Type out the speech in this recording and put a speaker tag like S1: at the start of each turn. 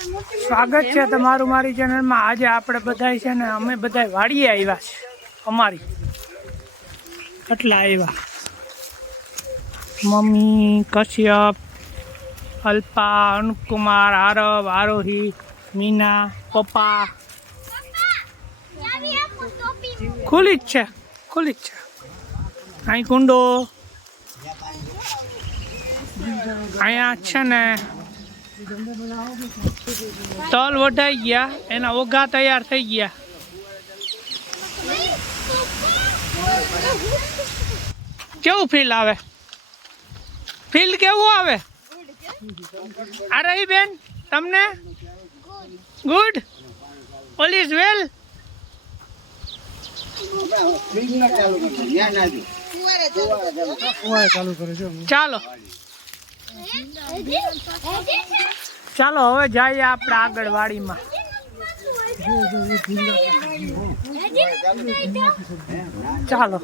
S1: સ્વાગત છે તમારું મારી ચેનલમાં. આજે આપણે બધા છે ને, અમે બધા વાડીએ આવ્યા છે. અમારી. એટલા આવ્યા. મમ્મી, કશ્યપ, અલ્પા, અનુપકુમાર, આરવ, આરોહી, મીના, પપ્પા. ખુલ્લી જ છે ખુલ્લી જ છે. અહીં કુંડો. અહીંયા છે ને તલ વઢાઈ ગયા, એના ઓઘા તૈયાર થઈ ગયા. કેવું ફીલ આવે? ફીલ કેવું આવે? રહી બેન, તમને? ગુડ ઓલ ઇઝ વેલ ચાલો. ચાલો હવે જઈએ આપણે આગળ વાડીમાં ચાલો.